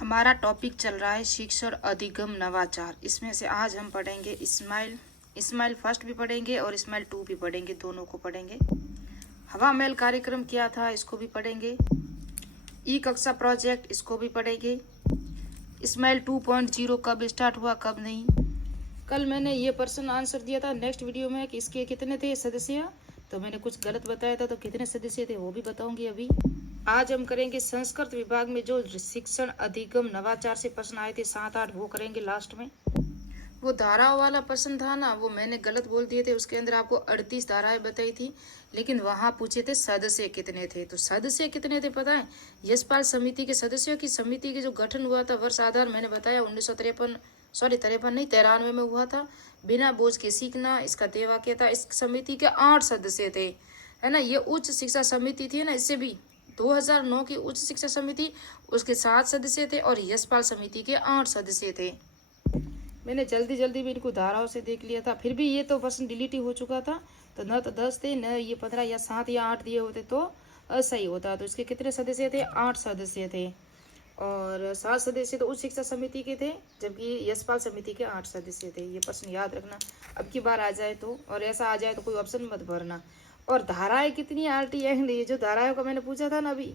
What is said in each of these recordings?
हमारा टॉपिक चल रहा है शिक्षण अधिगम नवाचार। इसमें से आज हम पढ़ेंगे इस्माइल फर्स्ट भी पढ़ेंगे और इस्माइल 2 भी पढ़ेंगे, दोनों को पढ़ेंगे। हवा महल कार्यक्रम क्या था, इसको भी पढ़ेंगे। ई कक्षा प्रोजेक्ट, इसको भी पढ़ेंगे। इस्माइल 2.0 कब स्टार्ट हुआ, कब नहीं। कल मैंने ये प्रश्न आंसर दिया था नेक्स्ट वीडियो में कि इसके कितने थे सदस्य, तो मैंने कुछ गलत बताया था, तो कितने सदस्य थे वो भी बताऊंगी अभी। आज हम करेंगे संस्कृत विभाग में जो शिक्षण अधिगम नवाचार से प्रश्न आए थे 7-8, वो करेंगे लास्ट में। वो धाराओं वाला प्रश्न था ना, वो मैंने गलत बोल दिए थे। उसके अंदर आपको 38 धाराएं बताई थी, लेकिन वहां पूछे थे सदस्य कितने थे। तो सदस्य कितने थे पता है? यशपाल समिति के सदस्यों की समिति के जो गठन हुआ था वर्ष आधार मैंने बताया 1953 नहीं 93 में हुआ था। बिना बोझ के सीखना इसका देवाक्य था। इस समिति के 8 सदस्य थे, है ना। ये उच्च शिक्षा समिति थी ना, इससे भी 2009 की उच्च शिक्षा समिति, उसके 7 सदस्य थे और यशपाल समिति के 8 सदस्य थे। मैंने जल्दी में इनको धाराओं से देख लिया था, फिर भी ये तो प्रश्न डिलीट ही हो चुका था। तो न तो 10 थे, न ये 15 या 7 या 8 दिए होते तो असही होता। तो इसके कितने सदस्य थे? 8 सदस्य थे। और 7 सदस्य तो उच्च शिक्षा समिति के थे, जबकि यशपाल समिति के 8 सदस्य थे। ये प्रश्न याद रखना अब की बार आ जाए तो, और ऐसा आ जाए तो कोई ऑप्शन मत भरना। और धाराएं कितनी RTI, ये जो धाराएं का मैंने पूछा था ना अभी,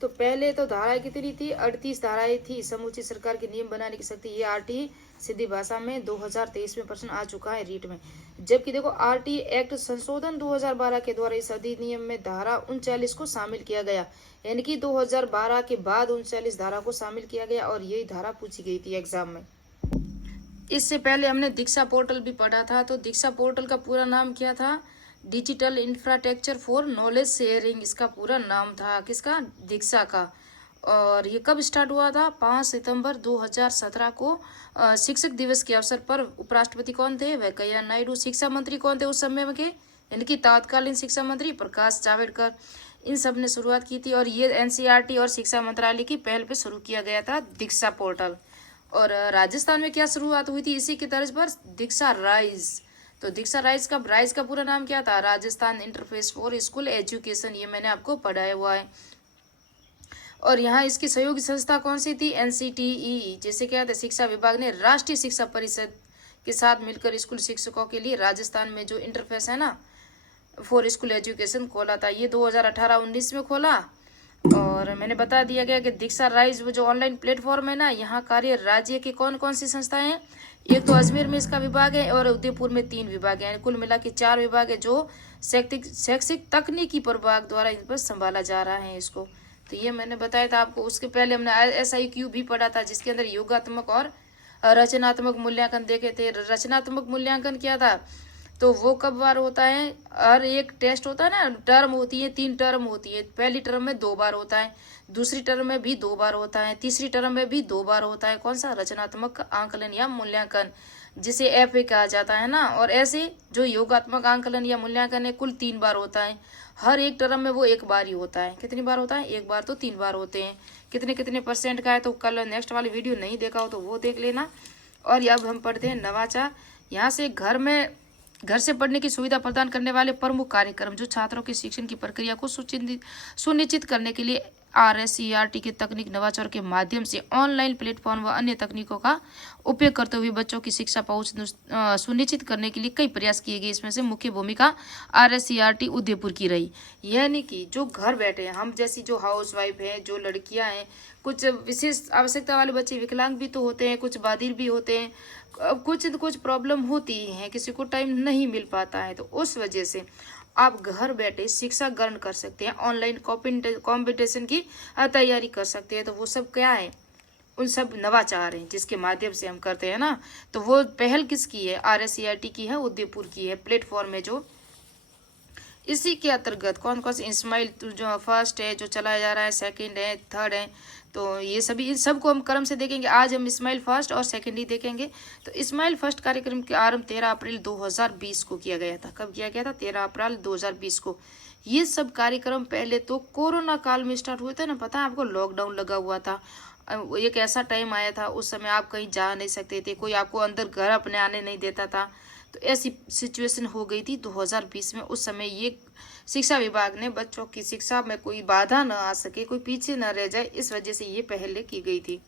तो पहले तो धाराएं कितनी थी? 38 धाराएं थी। समुचित सरकार के नियम बनाने की शक्ति, ये RTI सीधी भाषा में 2023 में प्रश्न आ चुका है रीट में। जबकि देखो RTI एक्ट संशोधन 2012 के द्वारा इस अधिनियम में धारा 39 को शामिल किया गया, यानी कि 2012 के बाद 39 धारा को शामिल किया गया और यही धारा पूछी गई थी एग्जाम में। इससे पहले हमने दीक्षा पोर्टल भी पढ़ा था। तो दीक्षा पोर्टल का पूरा नाम क्या था? Digital infrastructure for knowledge sharing, इसका पूरा नाम था। किसका? दीक्षा का। और ये कब स्टार्ट हुआ था? 5 सितंबर 2017 को शिक्षक दिवस के अवसर पर। उपराष्ट्रपति कौन थे? वेंकैया नायडू। शिक्षा मंत्री कौन थे उस समय के? इनकी तत्कालीन शिक्षा मंत्री प्रकाश जावड़ेकर। इन सब ने शुरुआत की थी और ये NCERT और शिक्षा मंत्रालय की पहल पे शुरू किया गया था दीक्षा पोर्टल। और राजस्थान में क्या शुरुआत हुई थी इसी की तर्ज पर? दीक्षा राइज। तो दीक्षा राइज का पूरा नाम क्या था? Rajasthan interface for school education. ये मैंने आपको पढ़ाया हुआ है। और यहाँ इसकी सहयोगी संस्था कौन सी थी? NCTE। जैसे क्या था, शिक्षा विभाग ने राष्ट्रीय शिक्षा परिषद के साथ मिलकर स्कूल शिक्षकों के लिए राजस्थान में जो इंटरफेस है ना फॉर स्कूल एजुकेशन खोला था। ये 2018-19 में खोला। और मैंने बता दिया गया कि दीक्षा राइज वो जो ऑनलाइन प्लेटफॉर्म है ना, यहाँ कार्य राज्य की कौन कौन सी संस्थाएं हैं? एक तो अजमेर में इसका विभाग है और उदयपुर में 3 विभाग है, कुल मिला के 4 विभाग है जो शैक्षिक तकनीकी प्रभाग द्वारा इन पर संभाला जा रहा है इसको। तो ये मैंने बताया था आपको। उसके पहले हमने SIQ भी पढ़ा था, जिसके अंदर योगात्मक और रचनात्मक मूल्यांकन देखे थे। रचनात्मक मूल्यांकन क्या था? तो वो कब बार होता है? हर एक टेस्ट होता है ना, टर्म होती है, 3 टर्म होती है। पहली टर्म में 2 बार होता है, दूसरी टर्म में भी 2 बार होता है, तीसरी टर्म में भी 2 बार होता है। कौन सा? रचनात्मक आंकलन या मूल्यांकन, जिसे FA कहा जाता है ना। और ऐसे जो योगात्मक आंकलन या मूल्यांकन है कुल 3 बार होता है। हर एक टर्म में वो 1 बार ही होता है। कितनी बार होता है? 1 बार। तो 3 बार होते हैं। कितने कितने % का है तो कल नेक्स्ट वाली वीडियो नहीं देखा हो तो वो देख लेना। और अब हम पढ़ते हैं नवाचार। यहाँ से घर से पढ़ने की सुविधा प्रदान करने वाले प्रमुख कार्यक्रम जो छात्रों के शिक्षण की प्रक्रिया को सुनिश्चित करने के लिए RSERT के तकनीक नवाचार के माध्यम से ऑनलाइन प्लेटफॉर्म व अन्य तकनीकों का उपयोग करते हुए बच्चों की शिक्षा पहुंच सुनिश्चित करने के लिए कई प्रयास किए गए। इसमें से मुख्य भूमिका RSERT उदयपुर की रही। यानी कि जो घर बैठे हैं, हम जैसी जो हाउस वाइफ है, जो लड़कियां हैं, कुछ विशेष आवश्यकता वाले बच्चे विकलांग भी तो होते हैं, कुछ बाधिर भी होते हैं, कुछ प्रॉब्लम होती है, किसी को टाइम नहीं मिल पाता है। तो उस वजह से आप घर बैठे शिक्षा ग्रहण कर सकते हैं, ऑनलाइन कॉम्पिटिशन की तैयारी कर सकते हैं। तो वो सब क्या है? उन सब नवाचार हैं जिसके माध्यम से हम करते हैं ना। तो वो पहल किसकी है? RSERT की है, उदयपुर की है। प्लेटफॉर्म है जो इसी के अंतर्गत कौन कौन से इस्माइल जो फर्स्ट है जो चलाया जा रहा है, सेकंड है, थर्ड है, तो ये सभी इन सबको हम क्रम से देखेंगे। आज हम इस्माइल फर्स्ट और सेकंड ही देखेंगे। तो इस्माइल फर्स्ट कार्यक्रम के आरंभ 13 अप्रैल 2020 को किया गया था। कब किया गया था? 13 अप्रैल 2020 को। ये सब कार्यक्रम पहले तो कोरोना काल में स्टार्ट हुए थे ना, पता है आपको? लॉकडाउन लगा हुआ था। एक ऐसा टाइम आया था, उस समय आप कहीं जा नहीं सकते थे, कोई आपको अंदर घर अपने आने नहीं देता था। तो ऐसी सिचुएशन हो गई थी 2020 में। उस समय ये शिक्षा विभाग ने बच्चों की शिक्षा में कोई बाधा न आ सके, कोई पीछे न रह जाए, इस वजह से ये पहले की गई थी।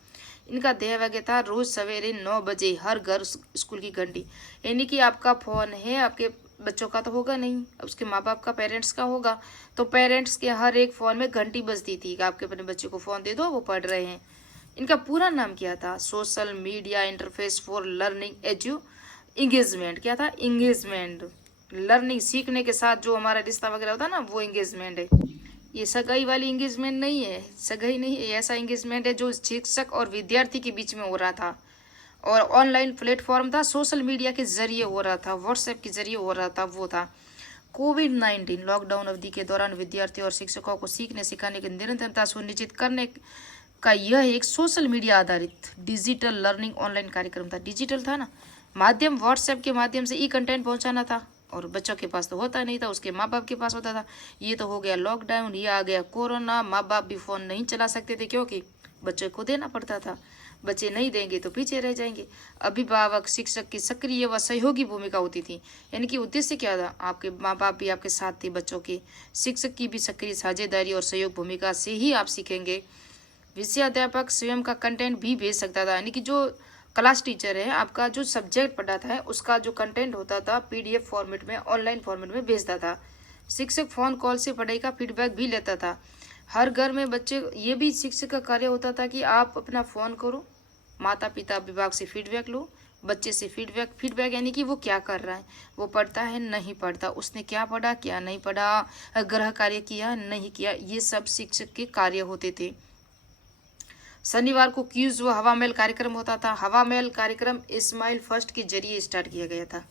इनका ध्येय था रोज सवेरे 9 बजे हर घर स्कूल की घंटी, यानी कि आपका फोन है, आपके बच्चों का तो होगा नहीं, उसके माँ बाप का, पेरेंट्स का होगा, तो पेरेंट्स के हर एक फोन में घंटी बजती थी कि आपके अपने बच्चे को फोन दे दो, वो पढ़ रहे हैं। इनका पूरा नाम क्या था? Social media interface for learning engagement. क्या था? एंगेजमेंट। लर्निंग, सीखने के साथ जो हमारा रिश्ता वगैरह होता है ना, वो एंगेजमेंट है। ये सगाई वाली एंगेजमेंट नहीं है, सगाई नहीं है, ऐसा एंगेजमेंट है जो शिक्षक और विद्यार्थी के बीच में हो रहा था। और ऑनलाइन प्लेटफॉर्म था, सोशल मीडिया के जरिए हो रहा था, व्हाट्सएप के जरिए हो रहा था, वो था। कोविड-19 लॉकडाउन अवधि के दौरान विद्यार्थियों और शिक्षकों को सीखने सिखाने की निरंतरता सुनिश्चित करने का यह एक सोशल मीडिया आधारित डिजिटल लर्निंग ऑनलाइन कार्यक्रम था। डिजिटल था ना, माध्यम व्हाट्सएप के माध्यम से ई कंटेंट पहुंचाना था, और बच्चों के पास तो होता नहीं था, उसके माँ बाप के पास होता था। ये तो हो गया लॉकडाउन, ये आ गया कोरोना, माँ बाप भी फोन नहीं चला सकते थे क्योंकि बच्चों को देना पड़ता था। बच्चे नहीं देंगे तो पीछे रह जाएंगे। अभिभावक शिक्षक की सक्रिय व सहयोगी भूमिका होती थी, यानी कि उद्देश्य क्या था? आपके माँ बाप भी आपके साथ थे बच्चों के, शिक्षक की भी सक्रिय साझेदारी और सहयोग भूमिका से ही आप सीखेंगे। विषयाध्यापक स्वयं का कंटेंट भी भेज सकता था, यानी कि जो क्लास टीचर है आपका, जो सब्जेक्ट पढ़ाता है उसका जो कंटेंट होता था पीडीएफ फॉर्मेट में, ऑनलाइन फॉर्मेट में भेजता था। शिक्षक फोन कॉल से पढ़ाई का फीडबैक भी लेता था। हर घर में बच्चे, ये भी शिक्षक का कार्य होता था कि आप अपना फोन करो, माता पिता विभाग से फीडबैक लो, बच्चे से फीडबैक यानी कि वो क्या कर रहा है, वो पढ़ता है नहीं पढ़ता, उसने क्या पढ़ा क्या नहीं पढ़ा, गृह कार्य किया नहीं किया, ये सब शिक्षक के कार्य होते थे। शनिवार को क्यूज व हवा महल कार्यक्रम होता था। हवा महल कार्यक्रम इस्माइल फर्स्ट के जरिए स्टार्ट किया गया था।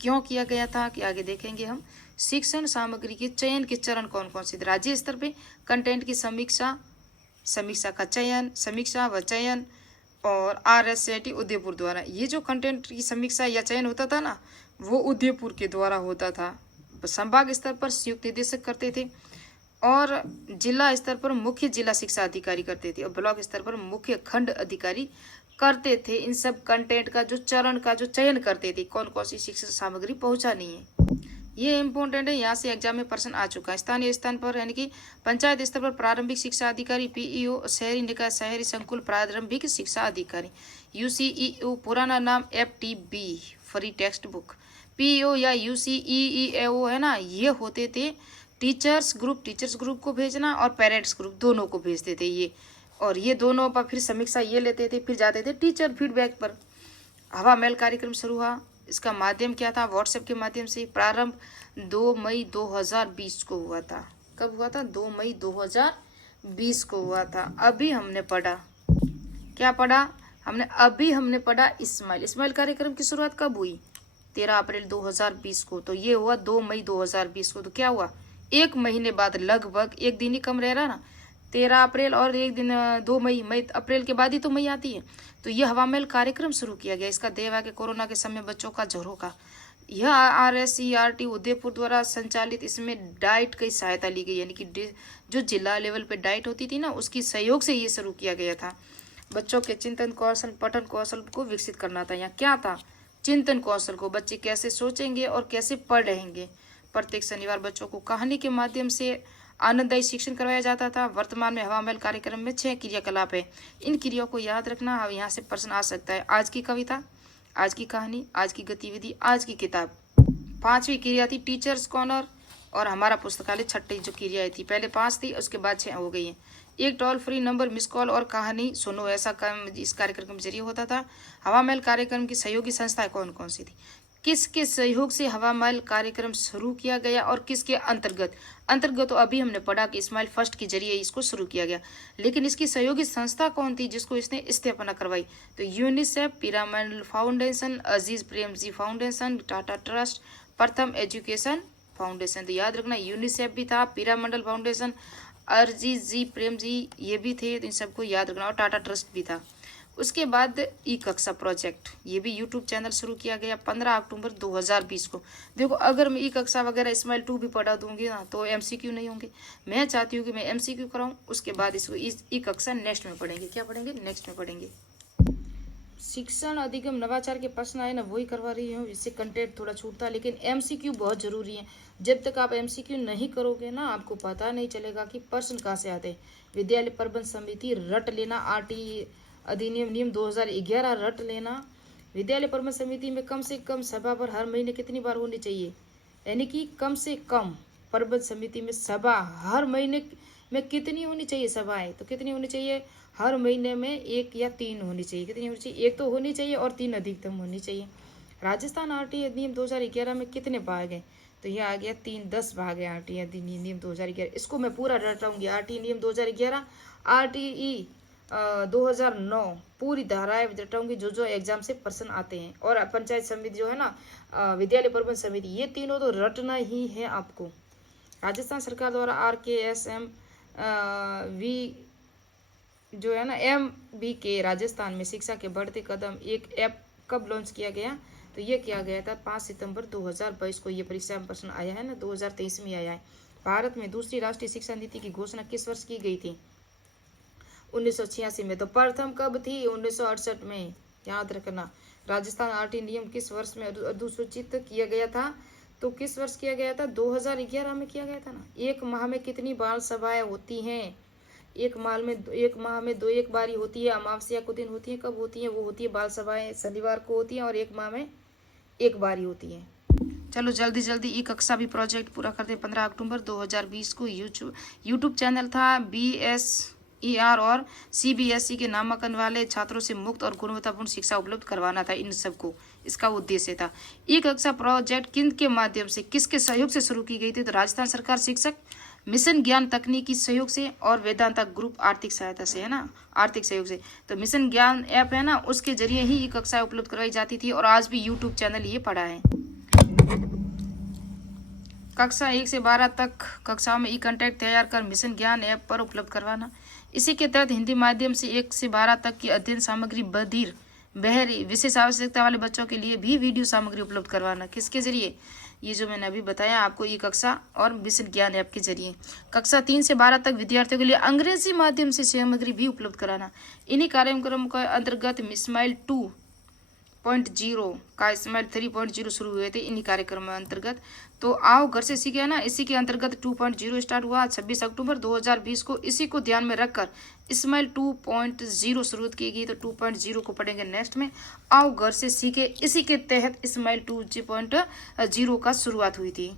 क्यों किया गया था कि आगे देखेंगे हम। शिक्षण सामग्री के चयन के चरण कौन कौन से थे? राज्य स्तर पे कंटेंट की समीक्षा का चयन, समीक्षा व चयन, और RSCT उदयपुर द्वारा। ये जो कंटेंट की समीक्षा या चयन होता था ना, वो उदयपुर के द्वारा होता था। संभाग स्तर पर संयुक्त निदेशक करते थे, और जिला स्तर पर मुख्य जिला शिक्षा अधिकारी करते थे, और ब्लॉक स्तर पर मुख्य खंड अधिकारी करते थे। इन सब कंटेंट का जो चरण का जो चयन करते थे, कौन कौन सी शिक्षण सामग्री पहुंचानी है, ये इम्पोर्टेंट है। यहाँ से एग्जाम में प्रश्न आ चुका है। स्थानीय स्थान पर यानी कि पंचायत स्तर पर प्रारंभिक शिक्षा अधिकारी PEO, शहरी निकाय शहरी संकुल प्रारंभिक शिक्षा अधिकारी, UCEO पुराना नाम FTB free text book. PEO या UCEO है ना, ये होते थे टीचर्स ग्रुप को भेजना और पेरेंट्स ग्रुप दोनों को भेजते थे ये, और ये दोनों पर फिर समीक्षा ये लेते थे, फिर जाते थे टीचर फीडबैक पर। हवा महल कार्यक्रम शुरू हुआ, इसका माध्यम क्या था? व्हाट्सएप के माध्यम से। प्रारंभ 2 मई 2020 को हुआ था। कब हुआ था? 2 मई 2020 को हुआ था। अभी हमने पढ़ा, क्या पढ़ा हमने पढ़ा इस्माइल कार्यक्रम की शुरुआत कब हुई? 13 अप्रैल 2020 को। तो ये हुआ 2 मई 2020 को। तो क्या हुआ? एक महीने बाद, लगभग एक दिन ही कम रह रहा ना, 13 अप्रैल और एक दिन 2 मई अप्रैल के बाद ही तो मई आती है। तो यह हवा महल कार्यक्रम शुरू किया गया। इसका ध्येय है कोरोना के समय बच्चों का झरोखा। यह RSCRT उदयपुर द्वारा संचालित, इसमें डाइट की सहायता ली गई, यानी कि जो जिला लेवल पे डाइट होती थी ना, उसकी सहयोग से ये शुरू किया गया था। बच्चों के चिंतन कौशल, पठन कौशल को विकसित करना था। यहाँ क्या था? चिंतन कौशल को, बच्चे कैसे सोचेंगे और कैसे पढ़ेंगे। प्रत्येक शनिवार बच्चों को कहानी के माध्यम से आनंददायी शिक्षण करवाया जाता था। वर्तमान में हवा महल कार्यक्रम में 6 क्रियाकलाप है। इन क्रियाओं को याद रखना। अब यहाँ से प्रश्न आ सकता है। आज की कविता, आज की कहानी, आज की गतिविधि, आज की किताब। 5वीं क्रिया थी टीचर्स कॉर्नर, और हमारा पुस्तकालय 6ठी जो क्रिया थी। पहले 5 थी, उसके बाद 6 हो गई है। एक toll free number, miss call और कहानी सुनो, ऐसा काम इस कार्यक्रम के जरिए होता था। हवा महल कार्यक्रम की सहयोगी संस्थाएं कौन कौन सी थी? किसके सहयोग से हवा महल कार्यक्रम शुरू किया गया और किसके अंतर्गत तो अभी हमने पढ़ा कि इस्माइल फर्स्ट के जरिए इसको शुरू किया गया, लेकिन इसकी सहयोगी संस्था कौन थी जिसको इसने स्थापना करवाई? तो यूनिसेफ, पिरामिडल फाउंडेशन, अजीज प्रेमजी फाउंडेशन, टाटा ट्रस्ट, प्रथम एजुकेशन फाउंडेशन। तो याद रखना, यूनिसेफ भी था, पिरामिडल फाउंडेशन, अजीज जी प्रेमजी ये भी थे, तो इन सबको याद रखना, और टाटा ट्रस्ट भी था। उसके बाद ई कक्षा प्रोजेक्ट, ये भी यूट्यूब चैनल शुरू किया गया 15 अक्टूबर 2020 को। देखो, अगर मैं ई कक्षा वगैरह इस्माइल 2 भी पढ़ा दूंगी ना, तो MCQ नहीं होंगे। मैं चाहती हूँ कि मैं MCQ कराऊँ, उसके बाद इसको ई कक्षा नेक्स्ट में पढ़ेंगे। क्या पढ़ेंगे? नेक्स्ट में पढ़ेंगे। शिक्षण अधिगम नवाचार के प्रश्न आए ना वही करवा रही हूँ, इससे कंटेंट थोड़ा छूटता है, लेकिन एमसीक्यू बहुत जरूरी है। जब तक आप एमसीक्यू नहीं करोगे ना आपको पता नहीं चलेगा कि प्रश्न कहाँ से आते हैं। विद्यालय प्रबंध समिति रट लेना, आरटी अधिनियम नियम 2011 रट लेना। विद्यालय प्रबंध समिति में कम से कम सभा पर हर महीने कितनी बार होनी चाहिए, यानी कि कम से कम प्रबंध समिति में सभा हर महीने में कितनी होनी चाहिए सभाएं, तो कितनी होनी चाहिए, हर महीने में 1 या 3 होनी चाहिए। कितनी होनी चाहिए, 1 तो होनी चाहिए और 3 अधिकतम होनी चाहिए। राजस्थान आरटी अधिनियम 2011 में कितने भाग हैं, तो ये आ गया 3, 10 भाग है आरटी अधिनियम 2011। इसको मैं पूरा रटाऊंगी, आरटी नियम 2011, आरटीई 2009 पूरी धाराएं रटाऊंगी जो जो एग्जाम से प्रश्न आते हैं। और पंचायत समिति जो है ना, विद्यालय प्रबंध समिति, ये तीनों तो रटना ही है आपको। राजस्थान सरकार द्वारा RKSM वी जो है ना MBK राजस्थान में शिक्षा के बढ़ते कदम एक ऐप कब लॉन्च किया गया, तो ये किया गया था 5 सितंबर 2022 को। ये परीक्षा में प्रश्न आया है ना, 2023 में आया है। भारत में दूसरी राष्ट्रीय शिक्षा नीति की घोषणा किस वर्ष की गई थी, 1986 में। तो प्रथम कब थी, 1968 में, याद रखना। राजस्थान आरटी नियम किस वर्ष में अधिसूचित किया गया था, तो किस वर्ष किया गया था, 2011 में किया गया था ना। एक माह में कितनी बाल सभाएं होती हैं, एक माह में एक बारी होती है। अमावस्या को दिन होती है, कब होती है, वो होती है बाल सभाएं शनिवार को होती है, और एक माह में एक बारी होती है। चलो जल्दी जल्दी ई कक्षा भी प्रोजेक्ट पूरा करते हैं। 15 अक्टूबर 2020 को यूट्यूब चैनल था BSER और CBSE के नामांकन वाले छात्रों से मुक्त और गुणवत्तापूर्ण शिक्षा उपलब्ध करवाना था इन सबको, इसका उद्देश्य था। ई कक्षा प्रोजेक्ट किन के माध्यम से, किसके सहयोग से शुरू की गई थी, तो राजस्थान सरकार शिक्षक मिशन ज्ञान तकनीकी सहयोग से और वेदांता ग्रुप आर्थिक सहायता से, है ना, आर्थिक सहयोग से। तो मिशन ज्ञान ऐप है ना, उसके जरिए ही ये कक्षाएं उपलब्ध करवाई जाती थी, और आज भी यूट्यूब चैनल ये पड़ा है। कक्षा 1 से 12 तक कक्षाओं में ई कंटेंट तैयार कर मिशन ज्ञान ऐप पर उपलब्ध करवाना। इसी के तहत हिंदी माध्यम से 1 से 12 तक की अध्ययन सामग्री बधिर, बहरी, विशेष आवश्यकता वाले बच्चों के लिए भी वीडियो सामग्री उपलब्ध करवाना। किसके जरिए, ये जो मैंने अभी बताया आपको, ई कक्षा और मिशन ज्ञान ऐप के जरिए। कक्षा 3 से 12 तक विद्यार्थियों के लिए अंग्रेजी माध्यम से सामग्री भी उपलब्ध कराना। इन्हीं कार्यक्रम के अंतर्गत स्माइल 2.0 का स्माइल 3.0 शुरू हुए थे इन्हीं कार्यक्रम के अंतर्गत। तो आओ घर से सीखे ना, इसी के अंतर्गत 2.0 स्टार्ट हुआ 26 अक्टूबर 2020 को। इसी को ध्यान में रखकर स्माइल 2.0 शुरू की गई, तो 2.0 को पढ़ेंगे नेक्स्ट में। आओ घर से सीखे, इसी के तहत स्माइल 2.0 का शुरुआत हुई थी।